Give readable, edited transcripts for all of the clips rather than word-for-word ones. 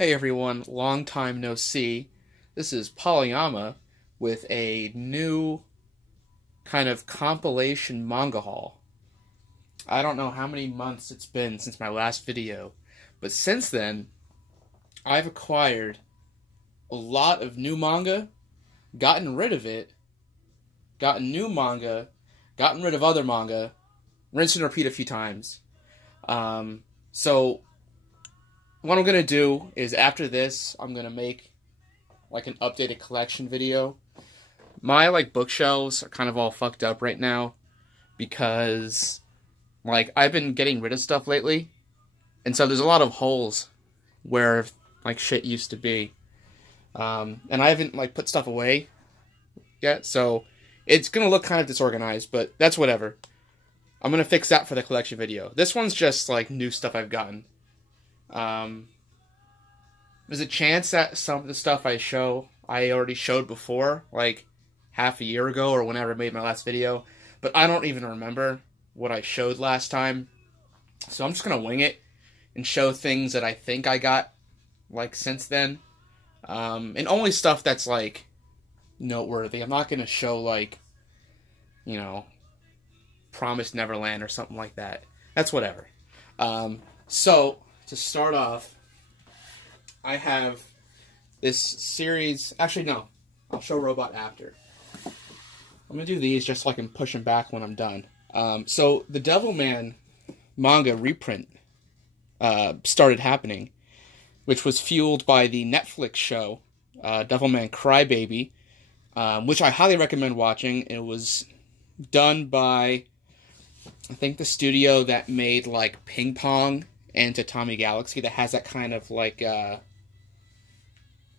Hey everyone, long time no see. This is Polyama with a new kind of compilation manga haul. I don't know how many months it's been since my last video, but since then, I've acquired a lot of new manga, gotten rid of it, gotten new manga, gotten rid of other manga, rinse and repeat a few times. So what I'm going to do is after this, I'm going to make like an updated collection video. My bookshelves are kind of all fucked up right now because I've been getting rid of stuff lately. And so there's a lot of holes where shit used to be. And I haven't put stuff away yet, so it's going to look kind of disorganized, but that's whatever. I'm going to fix that for the collection video. This one's just new stuff I've gotten. There's a chance that some of the stuff I already showed before, half a year ago or whenever I made my last video, but I don't even remember what I showed last time. So I'm just gonna wing it and show things that I think I got since then. And only stuff that's noteworthy. I'm not gonna show Promised Neverland or something like that. That's whatever. So to start off, I have this series. Actually, no. I'll show Robot after. I'm going to do these just so I can push them back when I'm done. So the Devilman manga reprint started happening, which was fueled by the Netflix show Devilman Crybaby, which I highly recommend watching. It was done by, I think, the studio that made Ping Pong and Tatami Galaxy, that has that kind of I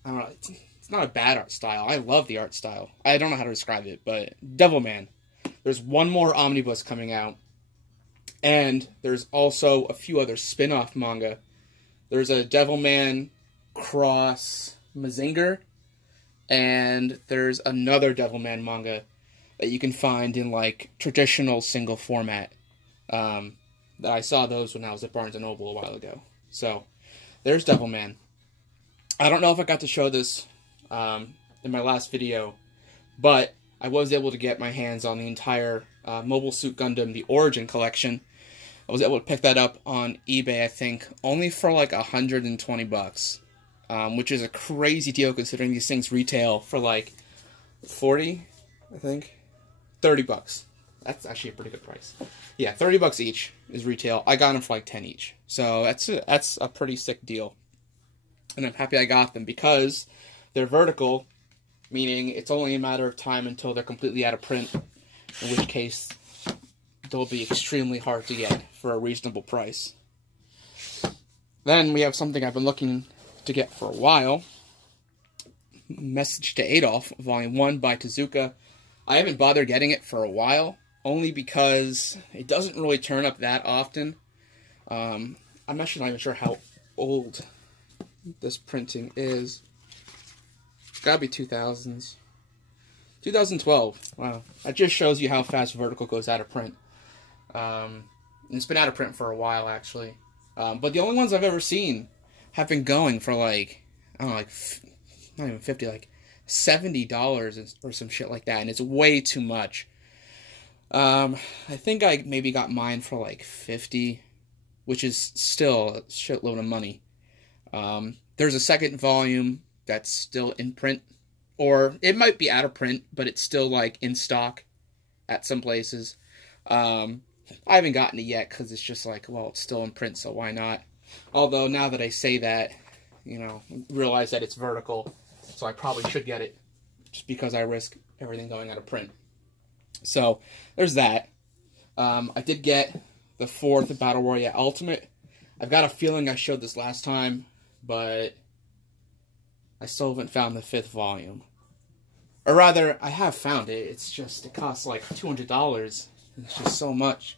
don't know, it's not a bad art style. I love the art style. I don't know how to describe it, but Devilman. There's one more omnibus coming out, and there's also a few other spin-off manga. There's a Devilman cross Mazinger, and there's another Devilman manga that you can find in traditional single format. That I saw those when I was at Barnes & Noble a while ago. So, there's Devilman. I don't know if I got to show this in my last video, but I was able to get my hands on the entire Mobile Suit Gundam The Origin collection. I was able to pick that up on eBay, I think, only for $120, which is a crazy deal considering these things retail for 40, I think, $30. That's actually a pretty good price. Yeah, $30 each is retail. I got them for 10 each. So that's a pretty sick deal. And I'm happy I got them because they're vertical, meaning it's only a matter of time until they're completely out of print, in which case they'll be extremely hard to get for a reasonable price. Then we have something I've been looking to get for a while. Message to Adolf, Volume 1 by Tezuka. I haven't bothered getting it for a while, only because it doesn't really turn up that often. I'm actually not even sure how old this printing is. It's gotta be 2000s. 2012. Wow. That just shows you how fast Vertical goes out of print. And it's been out of print for a while, actually. But the only ones I've ever seen have been going for I don't know, not even 50, $70 or some shit like that, and it's way too much. I think I maybe got mine for 50, which is still a shitload of money. There's a second volume that's still in print, or it might be out of print, but it's still in stock at some places. I haven't gotten it yet because it's just well, it's still in print, so why not? Although now that I say that, realize that it's vertical, so I probably should get it just because I risk everything going out of print. So there's that. I did get the 4th Battle Royale Ultimate. I've got a feeling I showed this last time, but I still haven't found the 5th volume. Or rather, I have found it. It's just, it costs $200. It's just so much.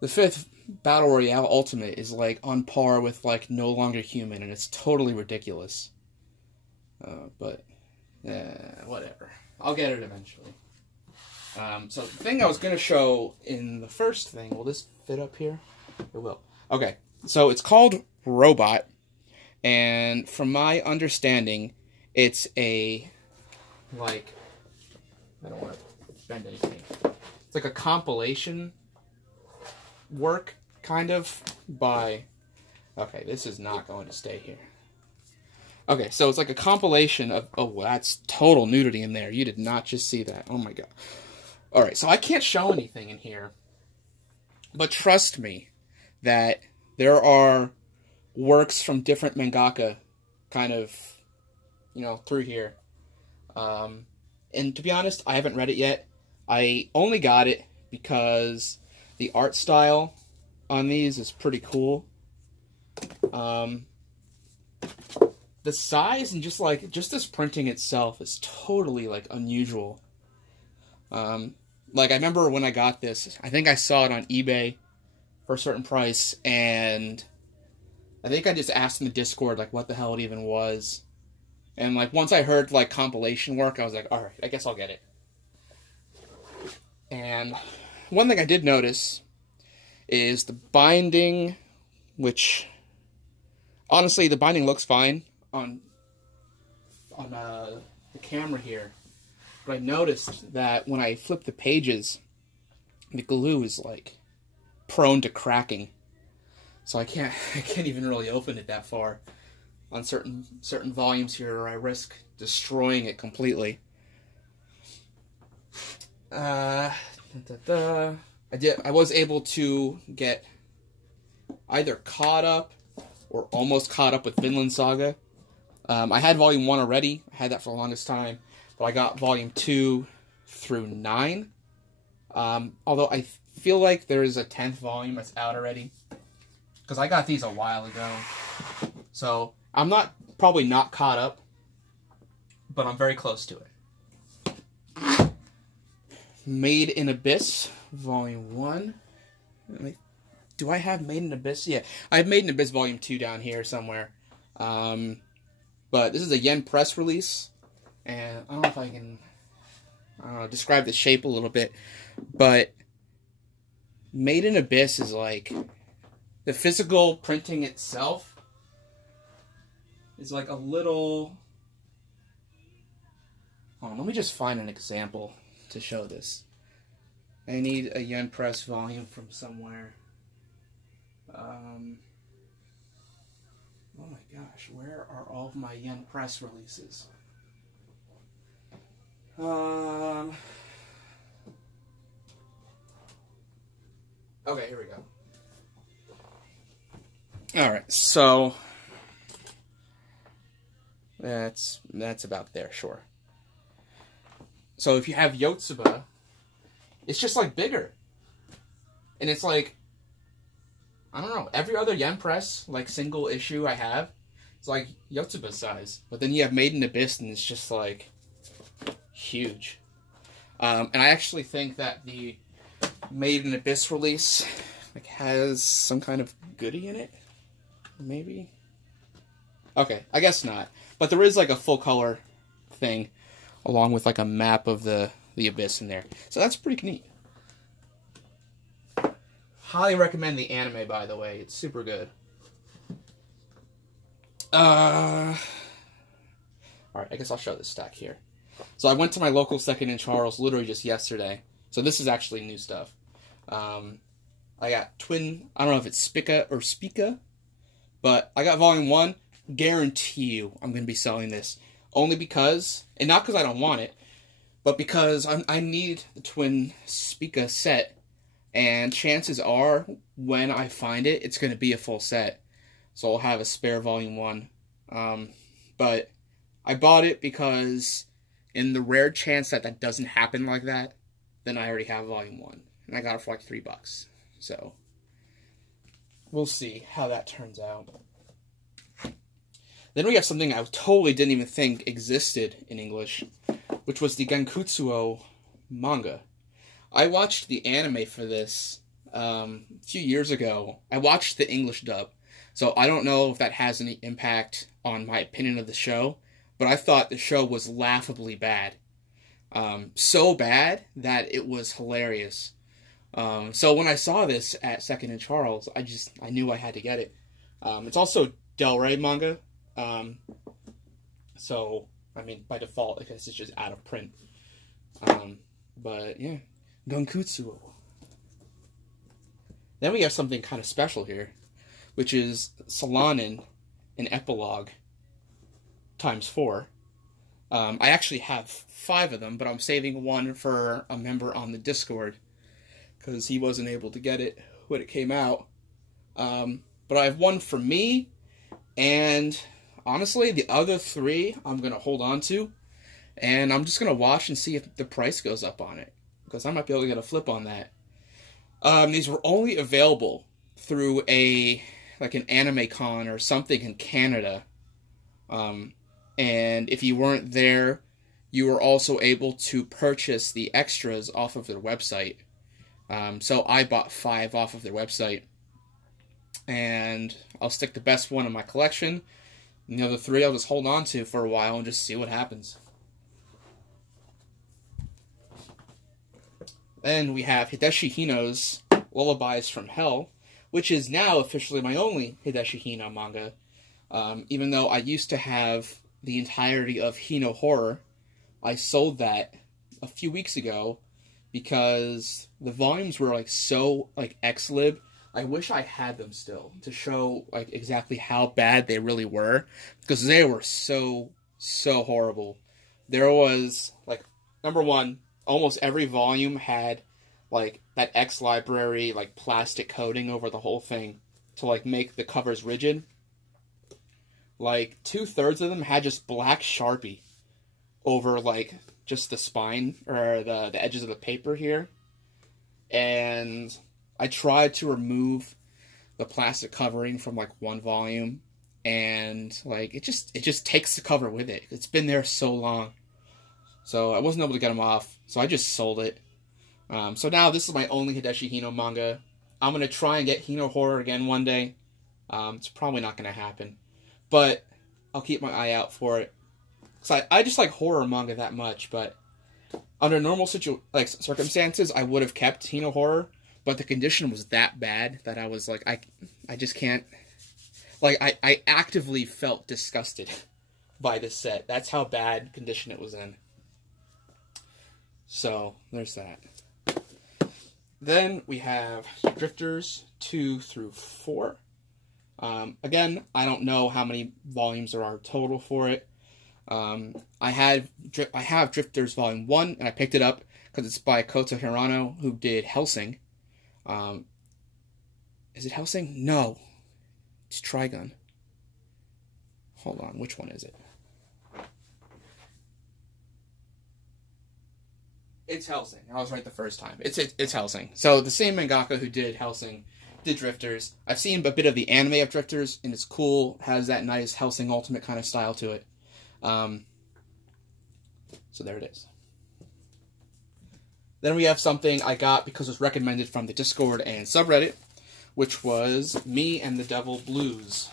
The 5th Battle Royale Ultimate is on par with No Longer Human, and it's totally ridiculous. But whatever. I'll get it eventually. So the thing I was going to show in the first thing, will this fit up here? It will. Okay, so it's called Robot, And from my understanding, it's a, like, I don't want to bend anything. It's like a compilation work, kind of, by... Okay, this is not going to stay here. Okay, so it's like a compilation of... Oh, that's total nudity in there. You did not just see that. Oh my god. Alright, so I can't show anything in here. But trust me that there are works from different mangaka kind of, you know, through here. And to be honest, I haven't read it yet. I only got it because the art style on these is pretty cool. The size and just this printing itself is totally, like, unusual. Like, I remember when I got this, I think I saw it on eBay for a certain price, and I think I just asked in the Discord, like, what the hell it even was. And, like, once I heard, like, compilation work, I was like, alright, I guess I'll get it. And one thing I did notice is the binding, which, honestly, the binding looks fine on the camera here. But I noticed that when I flip the pages, the glue is, like, prone to cracking. So I can't even really open it that far on certain volumes here, or I risk destroying it completely. I was able to get either caught up or almost caught up with Vinland Saga. I had Volume 1 already. I had that for the longest time. But I got Volume 2 through 9. Although I feel like there is a 10th volume that's out already. Because I got these a while ago. So I'm probably not caught up, but I'm very close to it. Made in Abyss, Volume 1. Do I have Made in Abyss? Yeah, I have Made in Abyss Volume 2 down here somewhere. But this is a yen press release. And I don't know if I can describe the shape a little bit. But Made in Abyss is like... The physical printing itself is like a little... Hold on, let me just find an example to show this. I need a yen press volume from somewhere. Oh my gosh, where are all of my yen press releases? Okay, here we go. Alright, so that's about there, sure. So if you have Yotsuba, it's just like bigger. And it's like, I don't know, every other yen press, like single issue I have, it's like Yotsuba size. But then you have Made in Abyss and it's just like huge. And I actually think that the Made in Abyss release like has some kind of goodie in it. Maybe? Okay, I guess not. But there is like a full color thing along with like a map of the Abyss in there. So that's pretty neat. Highly recommend the anime, by the way. It's super good. Alright, I guess I'll show this stack here. So I went to my local Second in Charles literally just yesterday. So this is actually new stuff. I got twin, I don't know if it's Spica or Spica, but I got Volume 1. Guarantee you I'm going to be selling this. Only because, and not because I don't want it, but because I need the twin Spica set. And chances are, when I find it, it's going to be a full set. So I'll have a spare Volume 1. But I bought it because in the rare chance that that doesn't happen like that, then I already have Volume 1. And I got it for like $3. So we'll see how that turns out. Then we have something I totally didn't even think existed in English, which was the Gankutsuo manga. I watched the anime for this a few years ago. I watched the English dub, so I don't know if that has any impact on my opinion of the show, but I thought the show was laughably bad. So bad that it was hilarious. So when I saw this at Second in Charles, I knew I had to get it. It's also Del Rey manga, So, I mean, by default, I guess it's just out of print. But, yeah. Gonkutsuo. Then we have something kind of special here, which is Solanin, an epilogue, ×4. I actually have 5 of them, but I'm saving one for a member on the Discord, because he wasn't able to get it when it came out. But I have one for me, and honestly, the other 3 I'm going to hold on to, and I'm just going to watch and see if the price goes up on it, because I might be able to get a flip on that. These were only available through like an anime con or something in Canada. And if you weren't there, you were also able to purchase the extras off of their website. So I bought 5 off of their website. And I'll stick the best one in my collection. And the other 3 I'll just hold on to for a while and just see what happens. Then we have Hideshi Hino's Lullabies from Hell, which is now officially my only Hideshi Hino manga. Even though I used to have the entirety of Hino Horror, I sold that a few weeks ago because the volumes were like so like ex-lib. I wish I had them still to show like exactly how bad they really were, because they were so horrible. There was like, number one, almost every volume had like that X-Library like plastic coating over the whole thing to like make the covers rigid. Like 2/3 of them had just black Sharpie over like just the spine or the edges of the paper here. And I tried to remove the plastic covering from like one volume, and like it just takes the cover with it. It's been there so long. So I wasn't able to get them off, so I just sold it. So now this is my only Hideshi Hino manga. I'm going to try and get Hino Horror again one day. It's probably not going to happen, but I'll keep my eye out for it. So I just like horror manga that much, but under normal circumstances, I would have kept Hino Horror, but the condition was that bad that I was like, I just can't. Like, I actively felt disgusted by this set. That's how bad condition it was in. So, there's that. Then we have Drifters 2-4. Again, I don't know how many volumes there are total for it. I have Drifters Volume 1, and I picked it up because it's by Kota Hirano, who did Hellsing. Is it Hellsing? No. It's Trigun. Hold on, which one is it? It's Hellsing. I was right the first time. It's Hellsing. So the same mangaka who did Hellsing did Drifters. I've seen a bit of the anime of Drifters, and it's cool. Has that nice Hellsing Ultimate kind of style to it. So there it is. Then we have something I got because it was recommended from the Discord and subreddit, which was Me and the Devil Blues,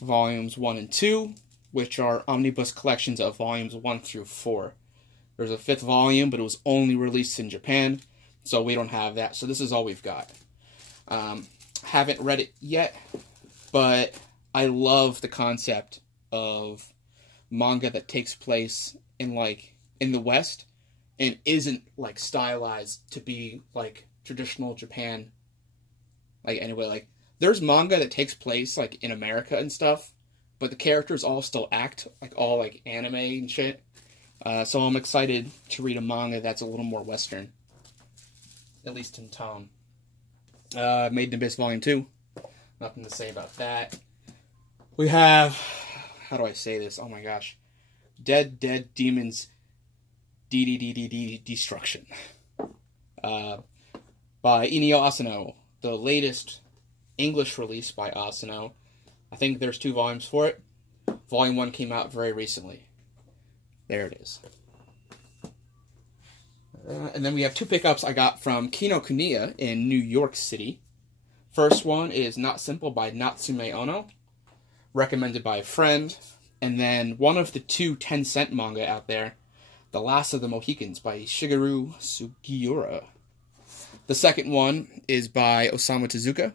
Volumes 1 and 2, which are omnibus collections of Volumes 1-4. There's a 5th volume, but it was only released in Japan, so we don't have that. So this is all we've got. Haven't read it yet, but I love the concept of manga that takes place in the West and isn't like stylized to be like traditional Japan. Like anyway, like there's manga that takes place like in America and stuff, but the characters all still act like all like anime and shit. So I'm excited to read a manga that's a little more Western, at least in tone. Made in Abyss Volume 2. Nothing to say about that. We have, how do I say this? Oh my gosh. Dead Demons Destruction. By Inio Asano. The latest English release by Asano. I think there's 2 volumes for it. Volume 1 came out very recently. There it is. And then we have 2 pickups I got from Kinokuniya in New York City. First one is Not Simple by Natsume Ono, recommended by a friend. And then one of the 2 10-cent manga out there, The Last of the Mohicans by Shigeru Sugiura. The second one is by Osamu Tezuka.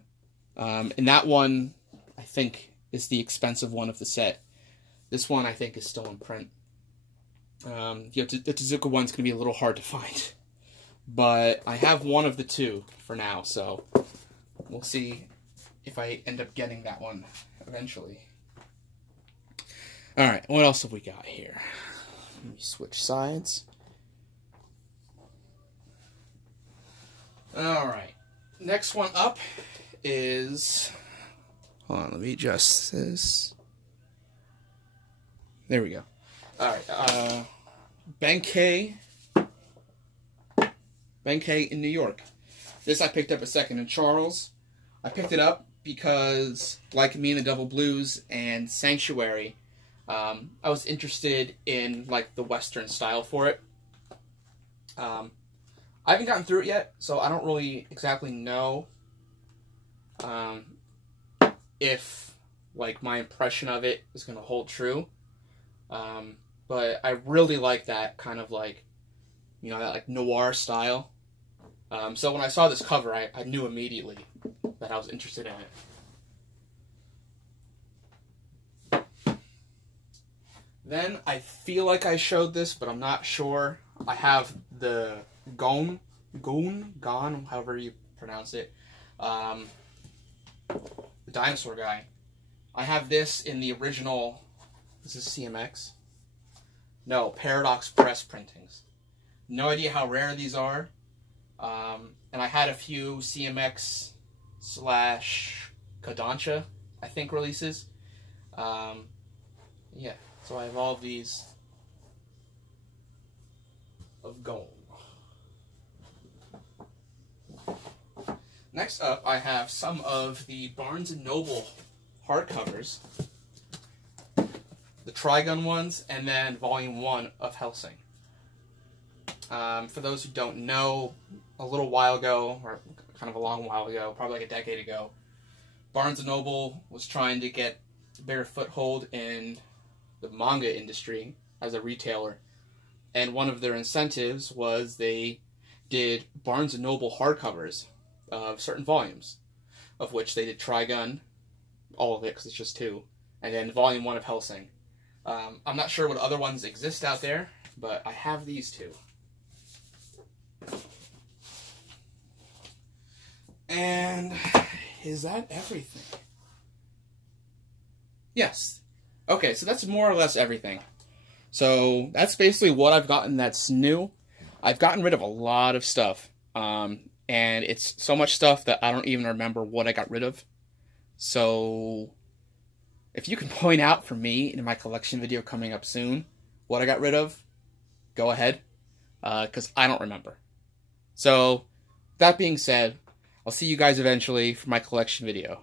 And that one, I think, is the expensive one of the set. This one, I think, is still in print. The Tezuka one's going to be a little hard to find. But I have one of the two for now, so we'll see if I end up getting that one eventually. Alright, what else have we got here? Let me switch sides. Alright, next one up is... Hold on, let me adjust this. There we go. Alright, Benkei in New York. This I picked up at Second and Charles. I picked it up because, like Me and the Devil Blues and Sanctuary, I was interested in like the Western style for it. I haven't gotten through it yet, so I don't really exactly know if like my impression of it is going to hold true. But I really like that kind of like, you know, that like noir style. So when I saw this cover, I knew immediately that I was interested in it. Then I feel like I showed this, but I'm not sure. I have the Gon, however you pronounce it, the dinosaur guy. I have this in the original. This is CMX. No, Paradox Press printings. No idea how rare these are. And I had a few CMX / Kodansha, I think, releases. Yeah, so I have all of these of gold. Next up, I have some of the Barnes & Noble hardcovers. The Trigun ones, and then Volume 1 of Hellsing. For those who don't know, a little while ago, or kind of a long while ago, probably like a decade ago, Barnes & Noble was trying to get a bigger foothold in the manga industry as a retailer. And one of their incentives was they did Barnes & Noble hardcovers of certain volumes, of which they did Trigun, all of it, because it's just 2, and then Volume 1 of Hellsing. I'm not sure what other ones exist out there, but I have these 2. And is that everything? Yes. Okay, so that's more or less everything. So that's basically what I've gotten that's new. I've gotten rid of a lot of stuff. And it's so much stuff that I don't even remember what I got rid of. So if you can point out for me in my collection video coming up soon what I got rid of, go ahead. Because I don't remember. So that being said, I'll see you guys eventually for my collection video.